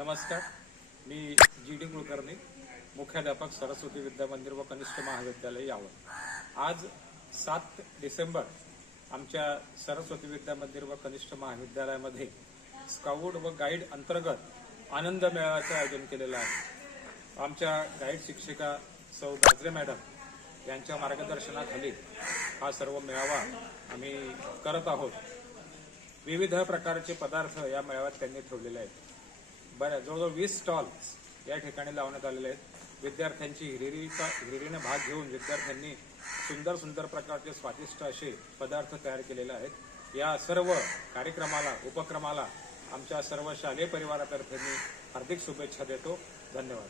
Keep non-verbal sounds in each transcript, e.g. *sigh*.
नमस्कार. मी G D Kulkarni मुख्याध्यापक सरस्वती विद्या मंदिर व कनिष्ठ महाविद्यालय यावं. आज सात डिसेंबर आमच्या सरस्वती विद्या मंदिर व कनिष्ठ महाविद्यालयामध्ये स्काउट व गाईड अंतर्गत आनंद मेळाव्याचं आयोजन केलेलं आहे. आमच्या गाईड शिक्षिका सौ गाजरे मॅडम यांच्या मार्गदर्शनाखाली हा सर्व मेळावा आम्ही करत आहोत. विविध प्रकारचे पदार्थ या मेळाव्यात त्यांनी ठेवलेले आहेत. बऱ्या जवळजवळ वीस स्टॉल्स या ठिकाणी लावण्यात आलेले आहेत. विद्यार्थ्यांची हिरिरीचा हिरिरीने भाग घेऊन विद्यार्थ्यांनी सुंदर सुंदर प्रकारचे स्वादिष्ट असे पदार्थ तयार केलेले आहेत. या सर्व कार्यक्रमाला उपक्रमाला आमच्या सर्व शालेय परिवारातर्फे मी हार्दिक शुभेच्छा देतो. धन्यवाद.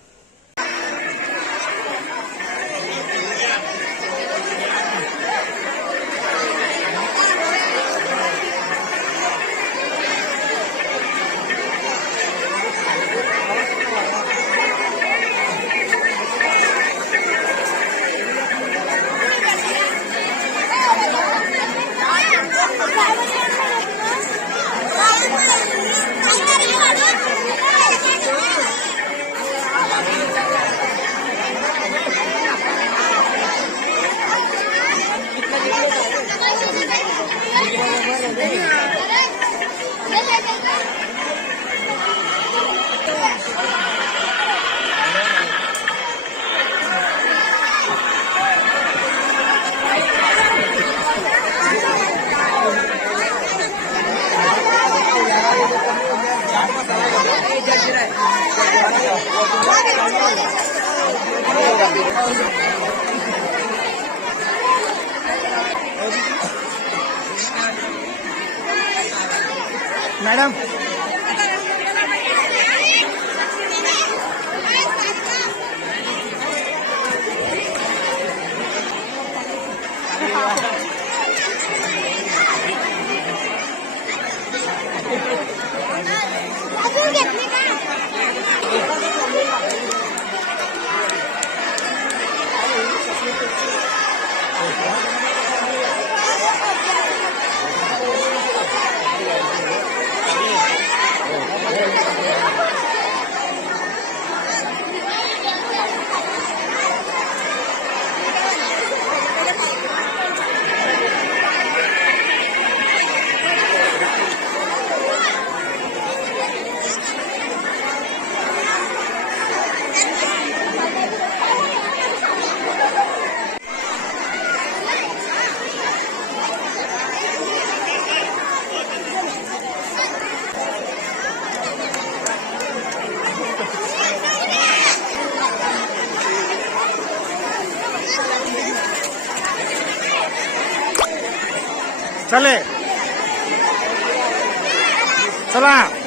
अजून घेतली का Sale. Salam.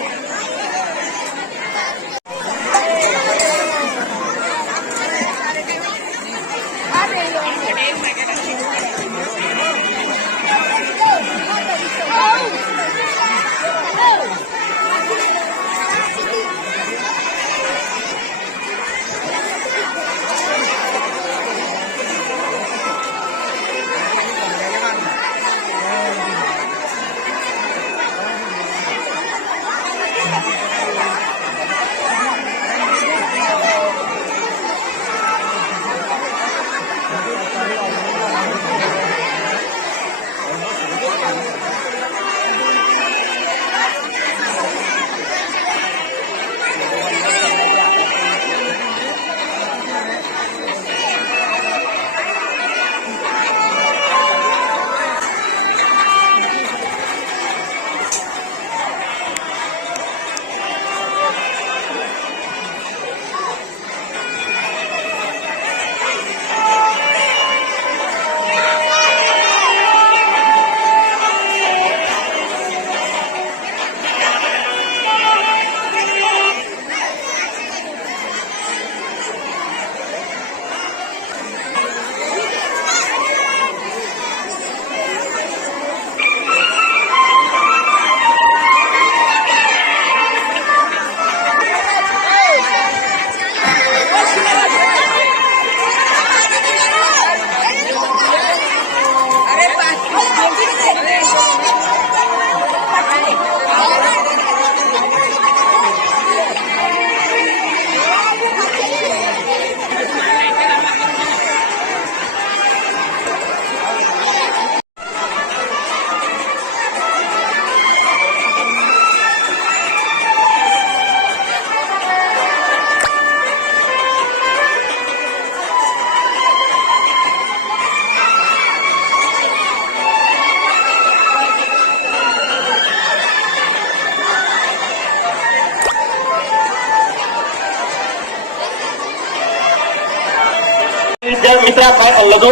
मित्रा काय खाल्लं तू?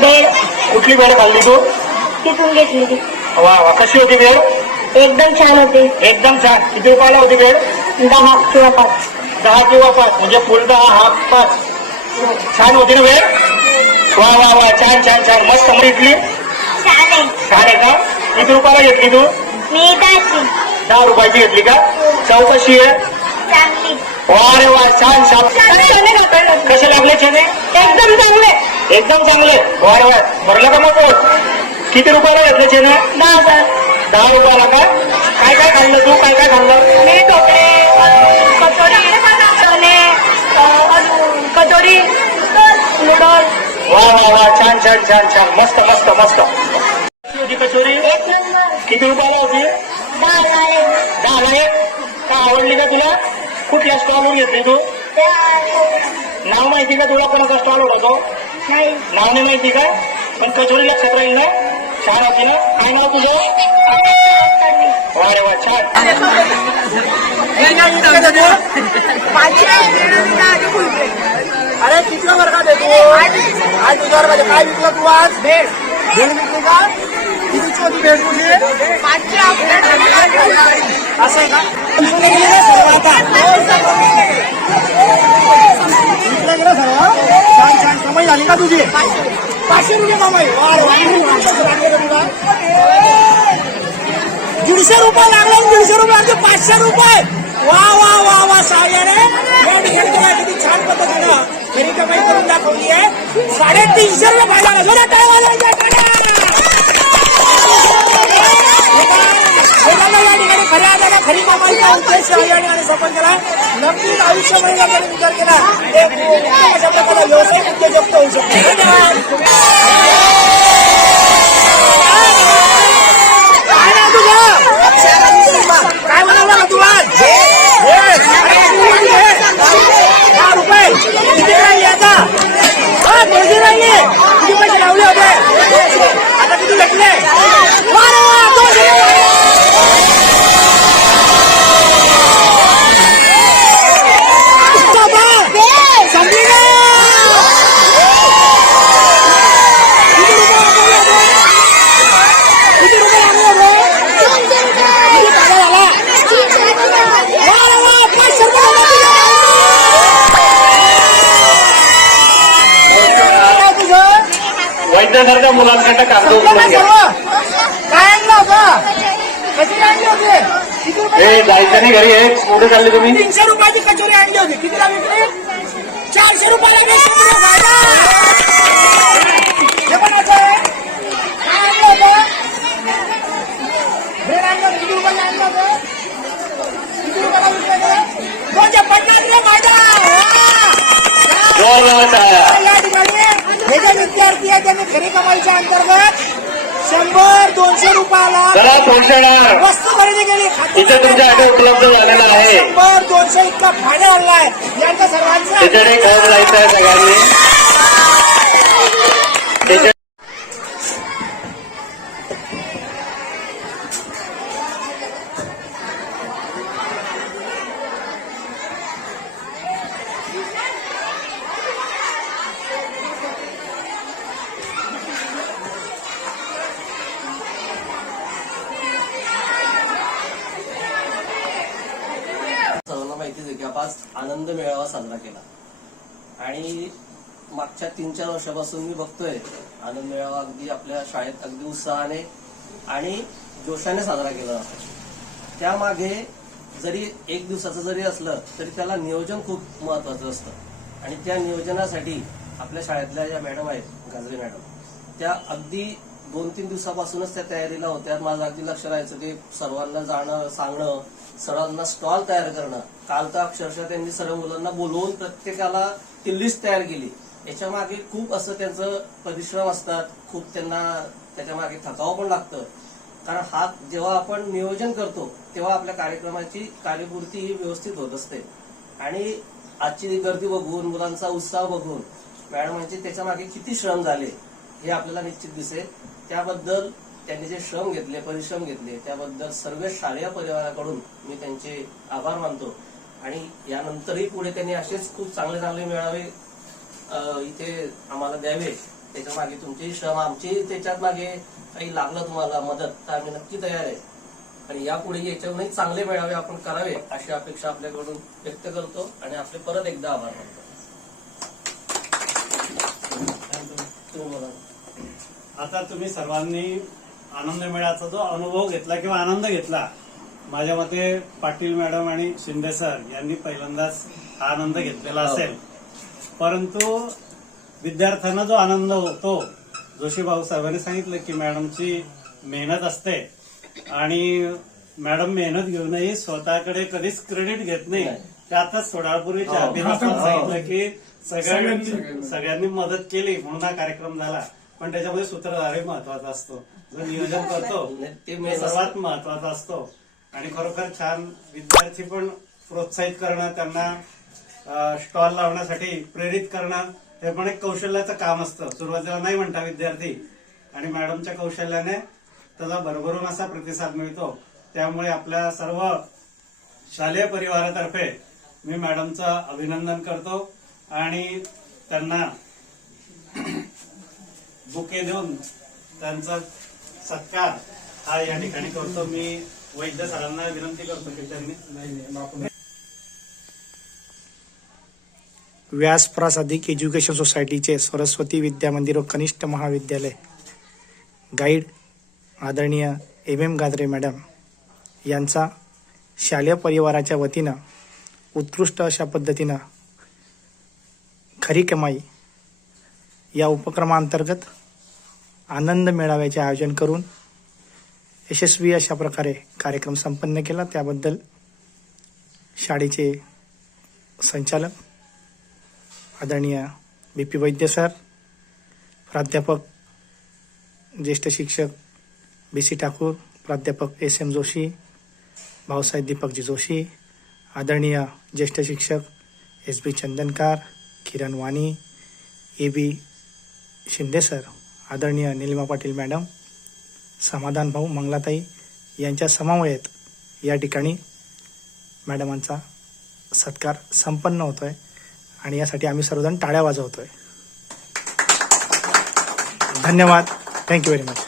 बेड कुठली वेळ खाल्ली तू? तिथून घेतली ती. वा वा. कशी होती वेळ? एकदम छान होती. एकदम छान. किती रुपयाला होती वेळ? दहा किंवा पाच. दहा किंवा पाच. म्हणजे फुल दहा हाफ पाच. छान होती ना वेळ? वा वा वा. छान छान छान. मस्त मग इडली छान आहे. छान आहे का? किती रुपयाला घेतली तू? मी दहाची. दहा रुपयाची घेतली का? चव कशी आहे? चांगली. वा रे वा छान छान. कसे लागले छान? एकदम चांगले. एकदम चांगले. वा रे वा भरलं का मग किती रुपयाला घेतले छेन? दहा हजार. दहा रुपयाला का? काय काय खाल्लं तू? काय काय खाल्लं? मी ढोकळे कचोरी चणे कचोरी नूडल्स. वा वा वा छान छान छान छान. मस्त मस्त मस्त. होती कचोरी? किती रुपयाला होती? दहा झाले दहा एक? का आवडली का तुला? कुठल्या स्टॉलवर घेतली तू? नाव माहिती का तुला? कोणाचा स्टॉल होता तो? नाही. नाव नाही माहिती का? पण कचोरी लक्षात राहील ना? छान होती ना? काय नाव तुझं? वा रे वा छान. अरे किती वर्गात आहे तू? आज तुझ्या वर्गात. काय विकलं तू आज? भेट. भेट विकली का? कितीची होती भेट तुझी? असं आहे का? कमाई झाली का तुझी पाचशे रुपये कमाई वा दीडशे रुपये लागले दीडशे रुपये पाचशे रुपये. वा वा वा वा साड्याने या ठिकाणी तुला किती छान पद्धतीनं. खरी कमाई करून दाखवली आहे साडेतीनशे रुपये फायदा आला. जोरात वाजवायच्या, या ठिकाणी खऱ्या खरी कमाईचा उद्देश शहायाने आणि नक्कीच आयुष्यभर विचार केला. अशा प्रकारे उद्योजक होऊ शकतो धन्यवाद. काय नाव तुझं काय बनवलं का तू आज भेळ. अरे, किती मोठी भेळ? दहा रुपये किती राहिली आता हा दोनशे राहिली किती पैसे लावले होते आता किती भेटले वा रे वा, दोनशे बाबा, संपली ना किती रुपये लागले होते? किती रुपये लागले होते? किती फायदा झाला वा रे वा, पाचशे रुपये लागले तुझे. काय नाव तुझं वैद्यसारख्या मुलांकडे कागद उचलून घ्या हे जायचं नाही घरी हे कुठे चालले तुम्ही? तीनशे रुपयाची कचोरी आणली होती. किती विकली चारशे रुपयाला हे पण असं आहे. काय आणलं होतं? ब्रेड आणलं होतं. किती रुपयाला आणलं होतं? किती रुपयाला विकलं ते? दोनशे पन्नास रुपये फायदा वा! जोरदार टाळ्या. या ठिकाणी हे जे विद्यार्थी आहेत त्यांनी खरी कमाईच्या अंतर्गत शंभर दोनशे रुपयाला वस्तू खरेदी केली. शंभर दोनशे इतका फायदा आणलाय. यांचा सर्वांचा त्याच्याकडे खरं जायचं आहे सगळ्यांनी त्याच्या सर्वांना माहितीच आहे की आपण आज आनंद मेळावा साजरा केला आणि मागच्या तीन चार वर्षापासून मी बघतोय. आनंद मेळावा अगदी आपल्या शाळेत अगदी उत्साहाने आणि जोशाने साजरा केला जातो. त्यामागे जरी एक दिवसाचं जरी असलं तरी त्याला नियोजन खूप महत्वाचं असतं. आणि त्या नियोजनासाठी आपल्या शाळेतल्या ज्या मॅडम आहेत गाजरे मॅडम त्या अगदी दोन तीन दिवसापासूनच त्या तयारीला होत्या. माझं अगदी लक्ष राहायचं की सर्वांना जाणं सांगणं सर्वांना स्टॉल तयार करणं. काल तर अक्षरशः त्यांनी सर्व मुलांना बोलवून प्रत्येकाला ती लिस्ट तयार केली. याच्या मागे खूप असं त्यांचं परिश्रम असतात. खूप त्यांना त्याच्यामागे थकाव पण लागतं. कारण हा जेव्हा आपण नियोजन करतो तेव्हा आपल्या कार्यक्रमाची कार्यपूर्ती ही व्यवस्थित होत असते. आणि आजची गर्दी बघून मुलांचा उत्साह बघून मॅडमांचे त्याच्यामागे किती श्रम झाले. हे आपल्याला निश्चित दिसेल. त्याबद्दल त्यांनी जे श्रम घेतले परिश्रम घेतले त्याबद्दल सर्व शालेय परिवाराकडून मी त्यांचे आभार मानतो. आणि यानंतरही पुढे त्यांनी असेच खूप चांगले चांगले मेळावे इथे आम्हाला द्यावे. त्याच्यामागे तुमचे श्रम आमची त्याच्यात मागे काही लागलं तुम्हाला मदत तर आम्ही नक्की तयार आहे. आणि यापुढे याच्याहूनही चांगले मेळावे आपण करावे अशी अपेक्षा आपल्याकडून व्यक्त करतो आणि आपले परत एकदा आभार मानतो तुम्ही बोला आता तुम्ही सर्वांनी आनंद मेळाचा जो अनुभव घेतला किंवा आनंद घेतला माझ्या मते पाटील मॅडम आणि शिंदे सर यांनी पहिल्यांदाच हा आनंद घेतलेला असेल. परंतु विद्यार्थ्यांना जो आनंद होतो जोशी भाऊ साहेबांनी सांगितलं की मॅडमची मेहनत असते आणि मॅडम मेहनत घेऊनही स्वतःकडे कधीच क्रेडिट घेत नाही. ते आताच चहा पित असताना सांगितलं की सगळ्यांनी. सगळ्यांनी मदत केली म्हणून हा कार्यक्रम झाला. पण त्याच्यामध्ये सूत्रधारही महत्त्वाचा असतो. जो नियोजन *laughs* करतो ते सर्वात महत्त्वाचा असतो. आणि खरोखर छान विद्यार्थी पण प्रोत्साहित करणं त्यांना स्टॉल लावण्यासाठी प्रेरित करणं हे पण एक कौशल्याचं काम असतं. सुरुवातीला नाही म्हणता विद्यार्थी आणि मॅडमच्या कौशल्याने त्याचा भरभरून असा प्रतिसाद मिळतो. त्यामुळे आपल्या सर्व शालेय परिवारातर्फे मी मॅडमचं अभिनंदन करतो. आणि त्यांना बुके देऊन त्यांचा सत्कार हा या ठिकाणी करतो. मी वैद्य सरांना विनंती करतो की त्यांनी व्यास प्रासादिक एज्युकेशन सोसायटीचे सरस्वती विद्या मंदिर व कनिष्ठ महाविद्यालय. गाईड आदरणीय एम एम गादरे मॅडम यांचा शालेय परिवाराच्या वतीनं उत्कृष्ट अशा पद्धतीनं खरी कमाई या उपक्रमांतर्गत आनंद मेळाव्याचे आयोजन करून यशस्वी अशा प्रकारे कार्यक्रम संपन्न केला. त्याबद्दल शाळेचे संचालक आदरणीय बी पी वैद्य सर प्राध्यापक ज्येष्ठ शिक्षक बी सी ठाकूर प्राध्यापक एस एम जोशी भाऊसाहेब दीपकजी जोशी आदरणीय ज्येष्ठ शिक्षक S B Chandankar Kiran Wani A B Shinde sir आदरणीय निलिमा पाटील मॅडम समाधान भाऊ मंगलाताई यांच्या समवेत या ठिकाणी मॅडमांचा सत्कार संपन्न होतो आहे आणि यासाठी आम्ही सर्वजण टाळ्या वाजवतोय. धन्यवाद. Thank you very much